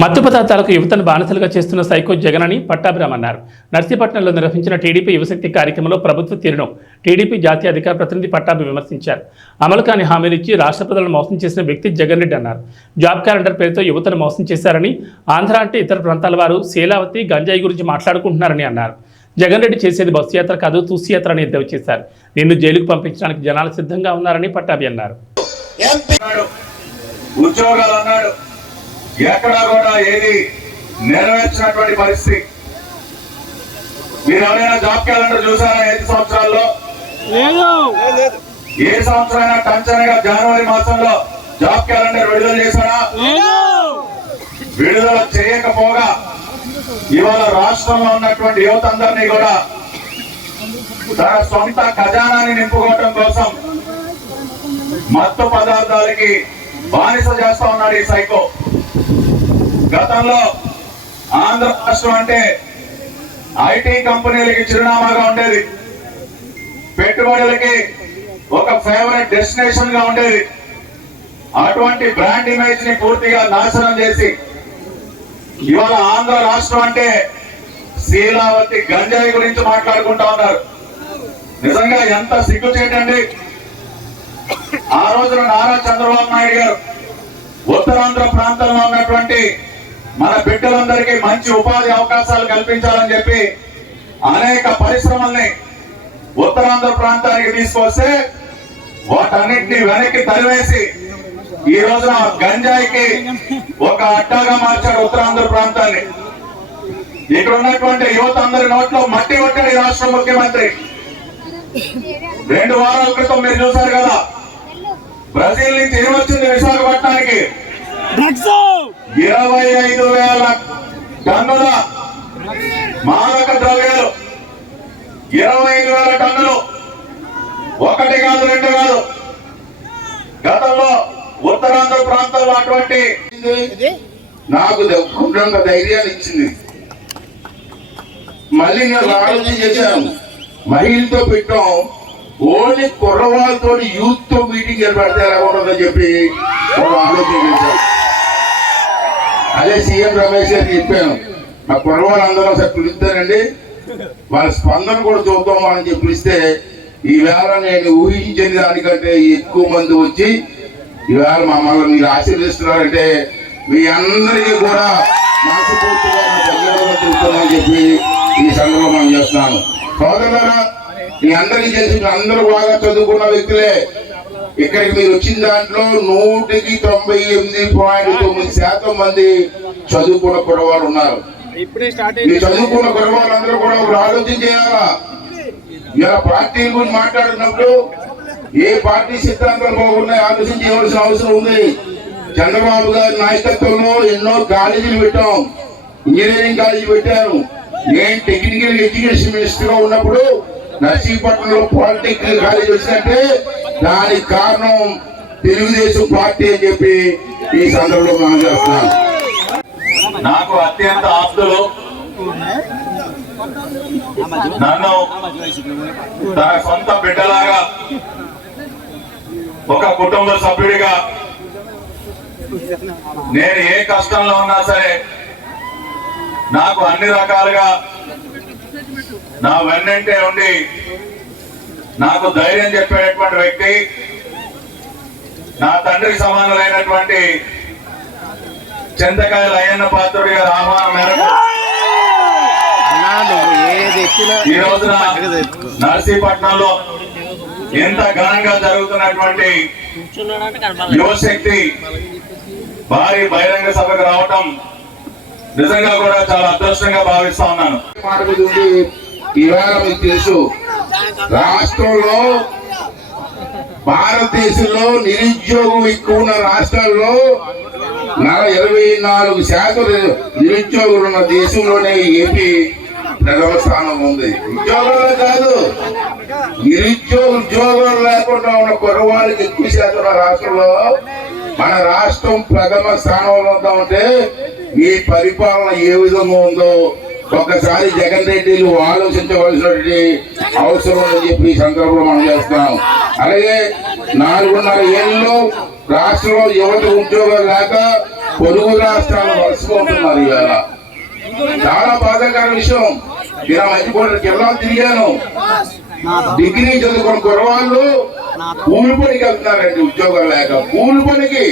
మత్తు పదార్థాలకు యువతను బానిసలుగా చేస్తున్న సైకో జగన్ అని పట్టాభిరామ్ అన్నారు. నర్సీపట్నంలో నిర్వహించిన టీడీపీ యువశక్తి కార్యక్రమంలో ప్రభుత్వ తీరును టీడీపీ జాతీయ అధికార ప్రతినిధి పట్టాభి విమర్శించారు. అమలు కాని హామీలు ఇచ్చి రాష్ట్ర ప్రజలను మోసం చేసిన వ్యక్తి జగన్ రెడ్డి అన్నారు. జాబ్ క్యాలెండర్ పేరుతో యువతను మోసం చేశారని ఆంధ్ర అంటే ఇతర ప్రాంతాల వారు శీలావతి గంజాయి గురించి మాట్లాడుకుంటున్నారని అన్నారు. జగన్ రెడ్డి చేసేది బస్సు యాత్ర కాదు తూసి యాత్ర అని ఎద్దవి చేశారు. నిన్ను జైలుకు పంపించడానికి జనాలు సిద్ధంగా ఉన్నారని పట్టాభి అన్నారు. ఎక్కడా కూడా ఏది నెరవేర్చినటువంటి పరిస్థితి. మీరు ఎవరైనా జాబ్ క్యాలెండర్ చూసారా ఐదు సంవత్సరాల్లో? ఏ సంవత్సరం టంచనగా జనవరి మాసంలో జాబ్ క్యాలెండర్ విడుదల చేశారా? విడుదల చేయకపోగా ఇవాళ రాష్ట్రంలో ఉన్నటువంటి యువత అందరినీ కూడా తన సొంత ఖజానాన్ని నింపుకోవటం కోసం మత్తు పదార్థాలకి బానిస చేస్తా ఉన్నాడు ఈ సైకో. గతంలో ఆంధ్ర రాష్ట్రం అంటే ఐటీ కంపెనీలకి చిరునామాగా ఉండేది. పెట్టుబడులకి ఒక ఫేవరెట్ డెస్టినేషన్గా ఉండేది. అటువంటి బ్రాండ్ ఇమేజ్ని పూర్తిగా నాశనం చేసి ఇవాళ ఆంధ్ర రాష్ట్రం అంటే శీలావతి గంజాయి గురించి మాట్లాడుకుంటా ఉన్నారు. నిజంగా ఎంత సిగ్గు చేయటండి ఆ రోజున నారా చంద్రబాబు నాయుడు గారు ఉత్తరాంధ్ర ప్రాంతంలో ఉన్నటువంటి మన బిడ్డలందరికీ మంచి ఉపాధి అవకాశాలు కల్పించాలని చెప్పి అనేక పరిశ్రమల్ని ఉత్తరాంధ్ర ప్రాంతానికి తీసుకొస్తే వాటన్నిటిని వెనక్కి తరివేసి ఈ రోజున గంజాయికి ఒక అట్టాగా మార్చాడు ఉత్తరాంధ్ర ప్రాంతాన్ని. ఇక్కడ ఉన్నటువంటి యువత అందరి నోట్లో మట్టి కొట్టాడు ఈ రాష్ట్ర ముఖ్యమంత్రి. రెండు వారాల క్రితం మీరు చూశారు కదా. బ్రెజిల్ నుంచి ఏమొచ్చింది విశాఖపట్నానికి? ఇరవై ఐదు వేల టన్నుల మాదక ద్రవ్యాలు. ఇరవై ఐదు వేల టన్నులు. ఒకటి కాదు రెండు కాదు. గతంలో ఉత్తరాంధ్ర ప్రాంతంలో అటువంటి నాకు కొండంత ధైర్యాన్ని ఇచ్చింది. మళ్ళీ నేను ఆలోచన చేశాను. మహిళతో పెట్టాం. ఓన్లీ కుర్రవాళ్ళతో యూత్తో మీటింగ్ ఏర్పడితే ఎలా ఉంటుందని చెప్పి ఆలోచన చేశాను అదే సీఎం రమేష్ గారికి చెప్పాను. మా కుర్రవాళ్ళందరూ ఒకసారి పిలుస్తానండి వాళ్ళ స్పందన కూడా చూద్దాం వాళ్ళని చెప్పి పిలిస్తే ఈవేళ నేను ఊహించిన దానికంటే ఎక్కువ మంది వచ్చి ఈవేళ మమ్మల్ని మీరు ఆశీర్వదిస్తున్నారంటే మీ అందరికీ కూడా మనస్ఫూర్తిగా ధన్యవాదాలు చెప్పి ఈ సందర్భం మనం చేస్తున్నాను. సోదరులారా మీ అందరికీ తెలిసి అందరూ బాగా చదువుకున్న వ్యక్తులే. ఇక్కడికి మీరు వచ్చిన దాంట్లో నూటికి తొంభై ఎనిమిది పాయింట్ తొమ్మిది శాతం మంది చదువుకున్న కురవాళ్ళు ఉన్నారు. ఈ చదువుకున్న కురవాళ్ళందరూ కూడా ఒక ఆలోచన చేయాలా? ఇలా పార్టీ గురించి మాట్లాడినప్పుడు ఏ పార్టీ సిద్ధాంతాలు బాగున్నాయి ఆలోచన చేయవలసిన అవసరం ఉంది. చంద్రబాబు గారి నాయకత్వంలో ఎన్నో కాలేజీలు పెట్టాం. ఇంజనీరింగ్ కాలేజీ పెట్టాను నేను టెక్నికల్ ఎడ్యుకేషన్ మినిస్టర్గా ఉన్నప్పుడు నర్సీపట్నంలో పాలిటెక్నికల్ కాలేజీ వచ్చినట్టే దానికి కారణం తెలుగుదేశం పార్టీ అని చెప్పి ఈ సందర్భంలో మనం చేస్తున్నాను నాకు అత్యంత ఆస్తులు నన్ను తన సొంత బిడ్డలాగా ఒక కుటుంబ సభ్యుడిగా నేను ఏ కష్టంలో ఉన్నా సరే నాకు అన్ని రకాలుగా నా వెన్నంటే ఉండి నాకు ధైర్యం చెప్పేటటువంటి వ్యక్తి నా తండ్రి సమానులైనటువంటి చింతకాయల అయ్యన్న పాత్రుడి గారి ఆహ్వానం మేరకు ఈ రోజున నర్సీపట్నంలో ఎంత ఘనంగా జరుగుతున్నటువంటి యువశక్తి భారీ బహిరంగ సభకు రావటం నిజంగా కూడా చాలా అదృష్టంగా భావిస్తా ఉన్నాను. ఈవేళ మీకు తెలుసు రాష్ట్రంలో భారతదేశంలో నిరుద్యోగం ఎక్కువ ఉన్న రాష్ట్రాల్లో నల ఇరవై నాలుగు శాతం నిరుద్యోగులు ఉన్న దేశంలోనే ఏపీ ప్రథమ స్థానం ఉంది. ఉద్యోగాలు కాదు నిరుద్యోగ ఉద్యోగాలు లేకుండా ఉన్న కుర్రవాళ్ళకి ఎక్కువ శాతం రాష్ట్రంలో మన రాష్ట్రం ప్రథమ స్థానంలో ఉంటే మీ పరిపాలన ఏ విధంగా ఉందో ఒకసారి జగన్ రెడ్డిలు ఆలోచించవలసినటువంటి అవసరం అని చెప్పి ఈ సందర్భంలో మనం చేస్తున్నాం. అలాగే నాలుగున్నర ఏళ్ళలో రాష్ట్రంలో యువత ఉద్యోగాలు లేక పొరుగు రాష్ట్రాలు వలసిపోతున్నారు ఇవాళ. చాలా బాధాకర విషయం. నేను మంచిపోయిన జిల్లా తిరిగాను. డిగ్రీ చదువుకున్న కురవాళ్ళు కూలి పనికి వెళ్తున్నారండి ఉద్యోగం లేక. కూలి పనికి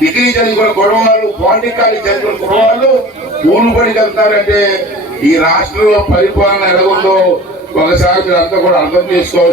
డిగ్రీ చదువుకున్న కురవాళ్ళు కాలేజ్ చదువుకున్న కురవాళ్ళు కూలి పనికి వెళ్తున్నారంటే ఈ రాష్ట్రంలో పరిపాలన ఎలా ఉందో ఒకసారి మీరు అంతా కూడా అర్థం చేసుకోవాలి